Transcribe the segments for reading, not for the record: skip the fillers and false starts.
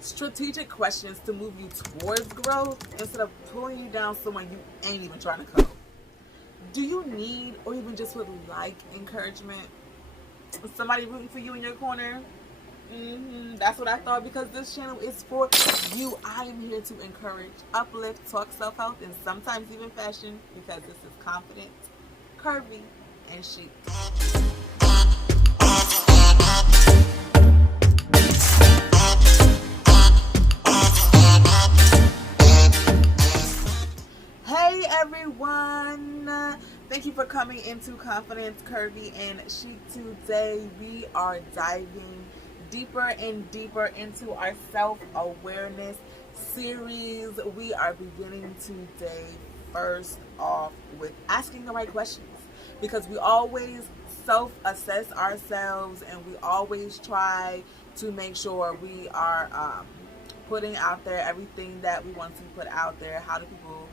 strategic questions to move you towards growth instead of pulling you down somewhere you ain't even trying to go. Do you need or even just would like encouragement? Somebody rooting for you in your corner? That's what I thought, because this channel is for you. I am here to encourage, uplift, talk self-help, and sometimes even fashion, because this is confident, curvy, and chic. Hey everyone! Thank you for coming into Confident Curvy and Chic. Today we are diving deeper and deeper into our self-awareness series. We are beginning today first off with asking the right questions, because we always self-assess ourselves and we always try to make sure we are putting out there everything that we want to put out there. How do people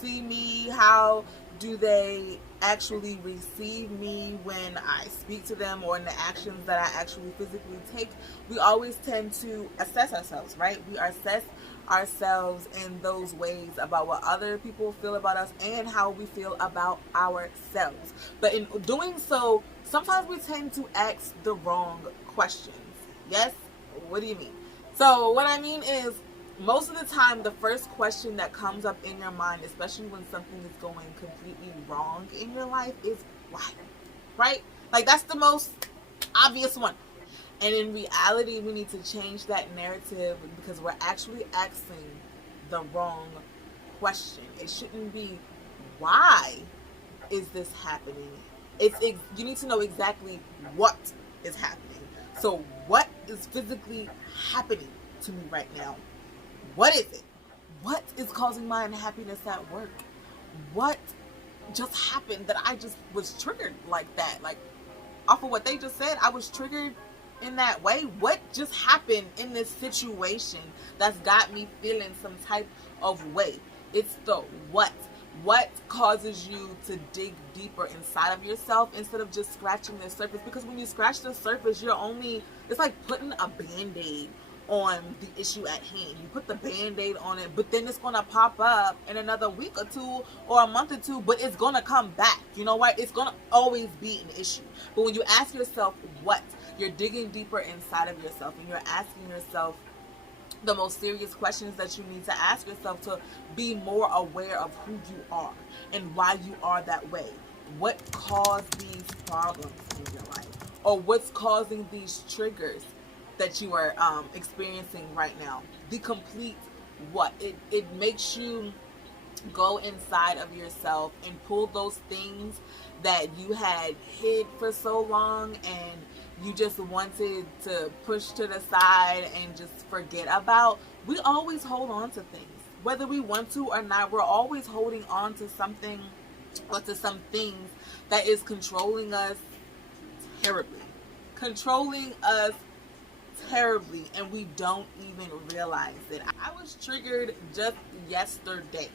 see me? How do they actually receive me when I speak to them, or in the actions that I actually physically take? We always tend to assess ourselves, right? We assess ourselves in those ways about what other people feel about us and how we feel about ourselves. But in doing so, sometimes we tend to ask the wrong questions. Yes? What do you mean? So what I mean is, most of the time, the first question that comes up in your mind, especially when something is going completely wrong in your life, is why? Right? Like, that's the most obvious one. And in reality, we need to change that narrative, because we're actually asking the wrong question. It shouldn't be, why is this happening? You need to know exactly what is happening. So what is physically happening to me right now? What is it? What is causing my unhappiness at work? What just happened that I just was triggered like that? Like, off of what they just said, I was triggered in that way. What just happened in this situation that's got me feeling some type of way? It's the what. What causes you to dig deeper inside of yourself instead of just scratching the surface? Because when you scratch the surface, it's like putting a Band-Aid on the issue at hand. You put the Band-Aid on it, but then it's going to pop up in another week or two or a month or two, but it's going to come back. You know what? It's going to always be an issue. But when you ask yourself what, you're digging deeper inside of yourself, and you're asking yourself the most serious questions that you need to ask yourself to be more aware of who you are and why you are that way. What caused these problems in your life? Or what's causing these triggers that you are experiencing right now? The complete what? It makes you go inside of yourself and pull those things that you had hid for so long and you just wanted to push to the side and just forget about. We always hold on to things, whether we want to or not. We're always holding on to something or to some things that is controlling us terribly. And we don't even realize it. I was triggered just yesterday.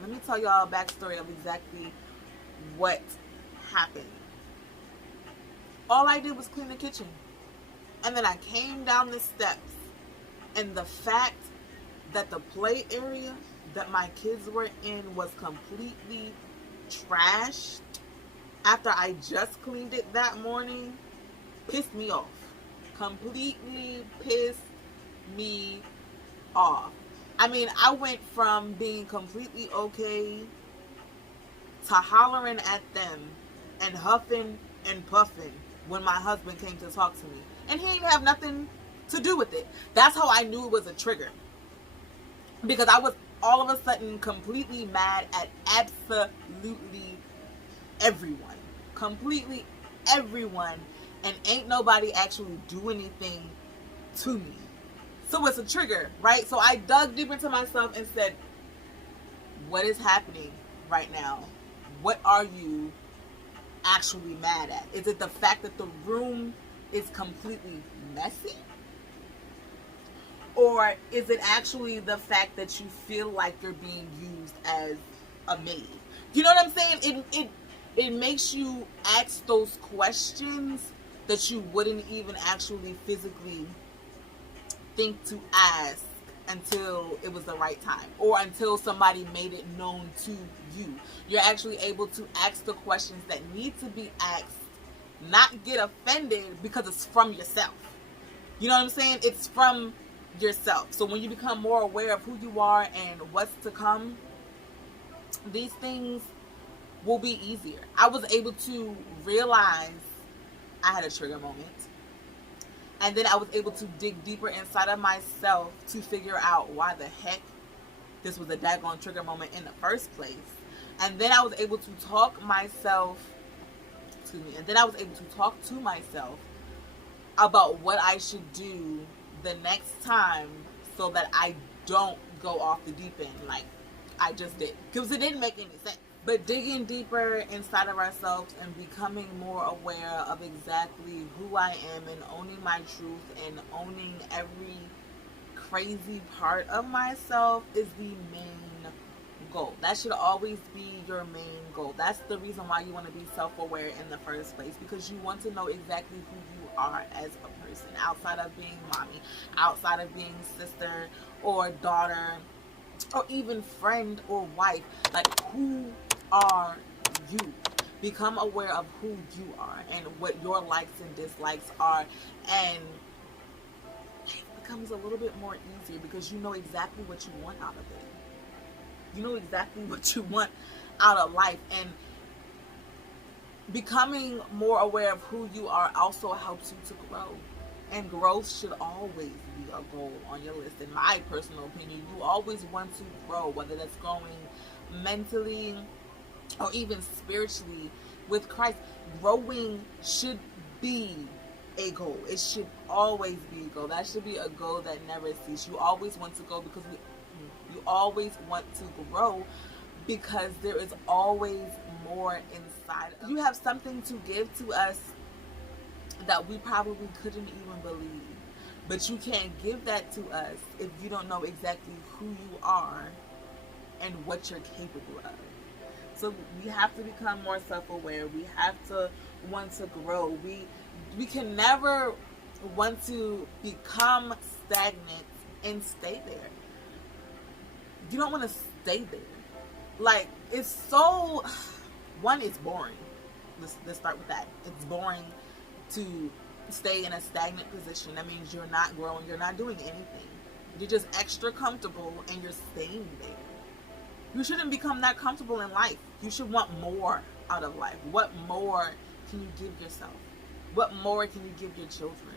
Let me tell y'all a backstory of exactly what happened. All I did was clean the kitchen, and then I came down the steps, and the fact that the play area that my kids were in was completely trashed after I just cleaned it that morning pissed me off. Completely pissed me off. I mean, I went from being completely okay to hollering at them and huffing and puffing when my husband came to talk to me. And he didn't have nothing to do with it. That's how I knew it was a trigger. Because I was all of a sudden completely mad at absolutely everyone. Completely everyone. And ain't nobody actually do anything to me. So it's a trigger, right? So I dug deep into myself and said, what is happening right now? What are you actually mad at? Is it the fact that the room is completely messy? Or is it actually the fact that you feel like you're being used as a maid? You know what I'm saying? It makes you ask those questions that you wouldn't even actually physically think to ask until it was the right time, or until somebody made it known to you. You're actually able to ask the questions that need to be asked, not get offended because it's from yourself. You know what I'm saying? It's from yourself. So when you become more aware of who you are and what's to come, these things will be easier. I was able to realize I had a trigger moment. And then I was able to dig deeper inside of myself to figure out why the heck this was a daggone trigger moment in the first place. And then I was able to talk to myself about what I should do the next time so that I don't go off the deep end like I just did. Because it didn't make any sense. But digging deeper inside of ourselves and becoming more aware of exactly who I am and owning my truth and owning every crazy part of myself is the main goal. That should always be your main goal. That's the reason why you want to be self-aware in the first place, because you want to know exactly who you are as a person, outside of being mommy, outside of being sister or daughter or even friend or wife. Like, who are you? Become aware of who you are and what your likes and dislikes are, and life becomes a little bit more easier because you know exactly what you want out of it. You know exactly what you want out of life, and becoming more aware of who you are also helps you to grow. And growth should always be a goal on your list. In my personal opinion, you always want to grow, whether that's growing mentally or even spiritually with Christ. Growing should be a goal. It should always be a goal. That should be a goal that never ceases. You always want to go because you always want to grow, because there is always more inside. You have something to give to us that we probably couldn't even believe. But you can't give that to us if you don't know exactly who you are and what you're capable of. So we have to become more self-aware. We have to want to grow. We can never want to become stagnant and stay there. You don't want to stay there. Like, it's so... One, it's boring. Let's start with that. It's boring to stay in a stagnant position. That means you're not growing. You're not doing anything. You're just extra comfortable and you're staying there. You shouldn't become that comfortable in life. You should want more out of life. What more can you give yourself? What more can you give your children?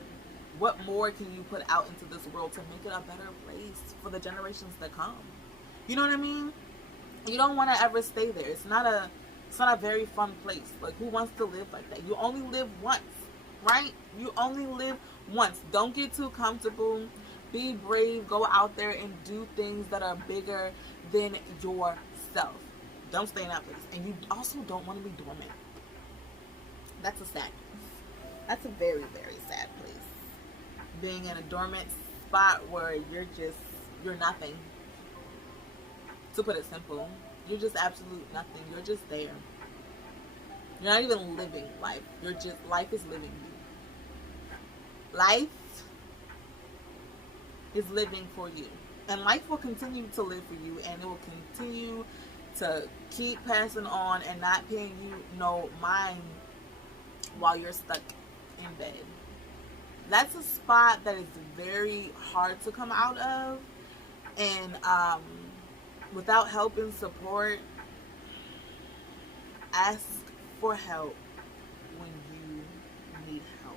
What more can you put out into this world to make it a better place for the generations to come? You know what I mean? You don't want to ever stay there. It's not a very fun place. Like, who wants to live like that? You only live once, right? You only live once. Don't get too comfortable. Be brave. Go out there and do things that are bigger than yourself. Don't stay in that place. And you also don't want to be dormant. That's a sad place. That's a very, very sad place. Being in a dormant spot where you're nothing. To put it simple, you're just absolute nothing. You're just there. You're not even living life. Life is living you. Life is living for you. And life will continue to live for you, and it will continue to keep passing on and not paying you no mind while you're stuck in bed. That's a spot that is very hard to come out of, and without help and support, ask for help when you need help.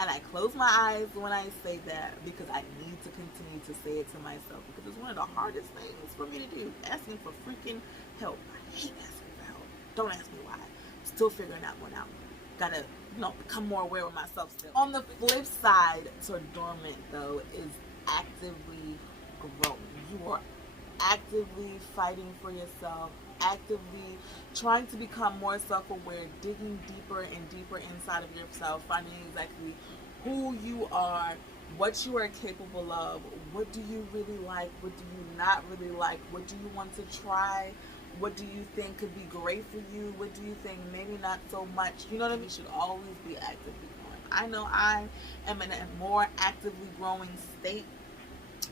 And I close my eyes when I say that because I need to continue to say it to myself, because it's one of the hardest things for me to do, asking for freaking help. I hate asking for help. Don't ask me why. I'm still figuring that one out. Gotta, become more aware of myself still. On the flip side to dormant, though, is actively growing. You are actively fighting for yourself, actively trying to become more self-aware, digging deeper and deeper inside of yourself, finding exactly who you are, what you are capable of, what do you really like, what do you not really like, what do you want to try, what do you think could be great for you, what do you think maybe not so much. You know what I mean? You should always be actively growing. I know I am in a more actively growing state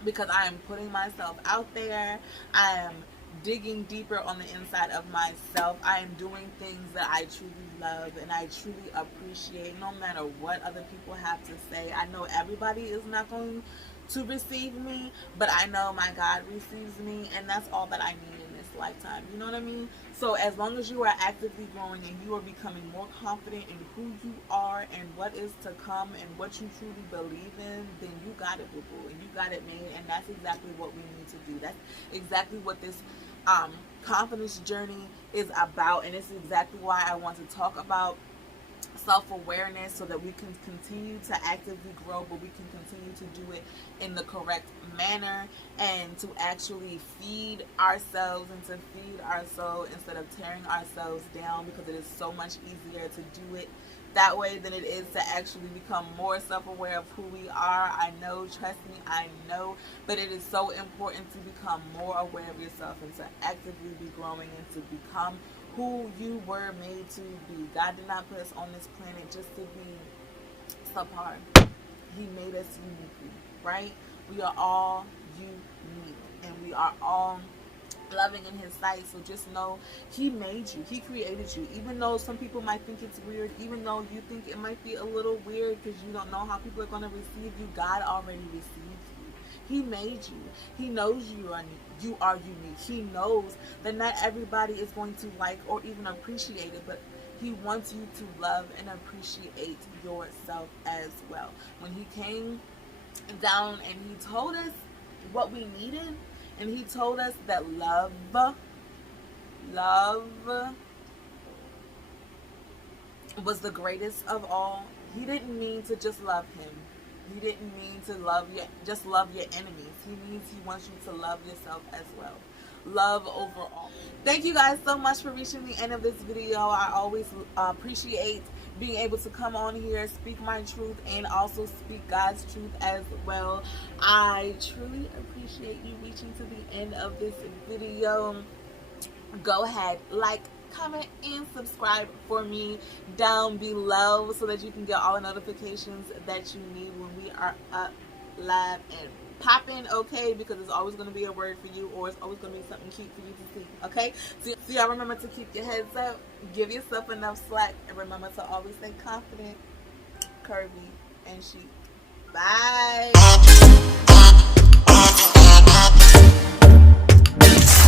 because I am putting myself out there. I am digging deeper on the inside of myself. I am doing things that I truly love and I truly appreciate, no matter what other people have to say. I know everybody is not going to receive me, but I know my God receives me, and that's all that I need in this lifetime. You know what I mean? So as long as you are actively growing and you are becoming more confident in who you are and what is to come and what you truly believe in, then you got it, boo-boo, and you got it made. And that's exactly what we need to do. That's exactly what this confidence journey is about, and it's exactly why I want to talk about self-awareness, so that we can continue to actively grow, but we can continue to do it in the correct manner, and to actually feed ourselves and to feed our soul instead of tearing ourselves down, because it is so much easier to do it that way than it is to actually become more self-aware of who we are. I know, trust me, I know, but it is so important to become more aware of yourself and to actively be growing and to become who you were made to be. God did not put us on this planet just to be subpar. He made us uniquely, right? We are all unique, and we are all loving in His sight. So just know He made you. He created you. Even though some people might think it's weird, even though you think it might be a little weird because you don't know how people are going to receive you, God already received you. He made you. He knows you are unique. He knows that not everybody is going to like or even appreciate it, but He wants you to love and appreciate yourself as well. When He came down and He told us what we needed, and He told us that love was the greatest of all, He didn't mean to just love Him. He didn't mean to just love your enemies. He means He wants you to love yourself as well. Love overall. Thank you guys so much for reaching the end of this video. I always appreciate being able to come on here, speak my truth, and also speak God's truth as well. I truly appreciate you reaching to the end of this video. Go ahead, like, comment, and subscribe for me down below so that you can get all the notifications that you need when we are up live and popping, okay? Because it's always going to be a word for you, or it's always going to be something cute for you to see, okay? So y'all remember to keep your heads up, give yourself enough slack, and remember to always stay confident, curvy, and chic. Bye.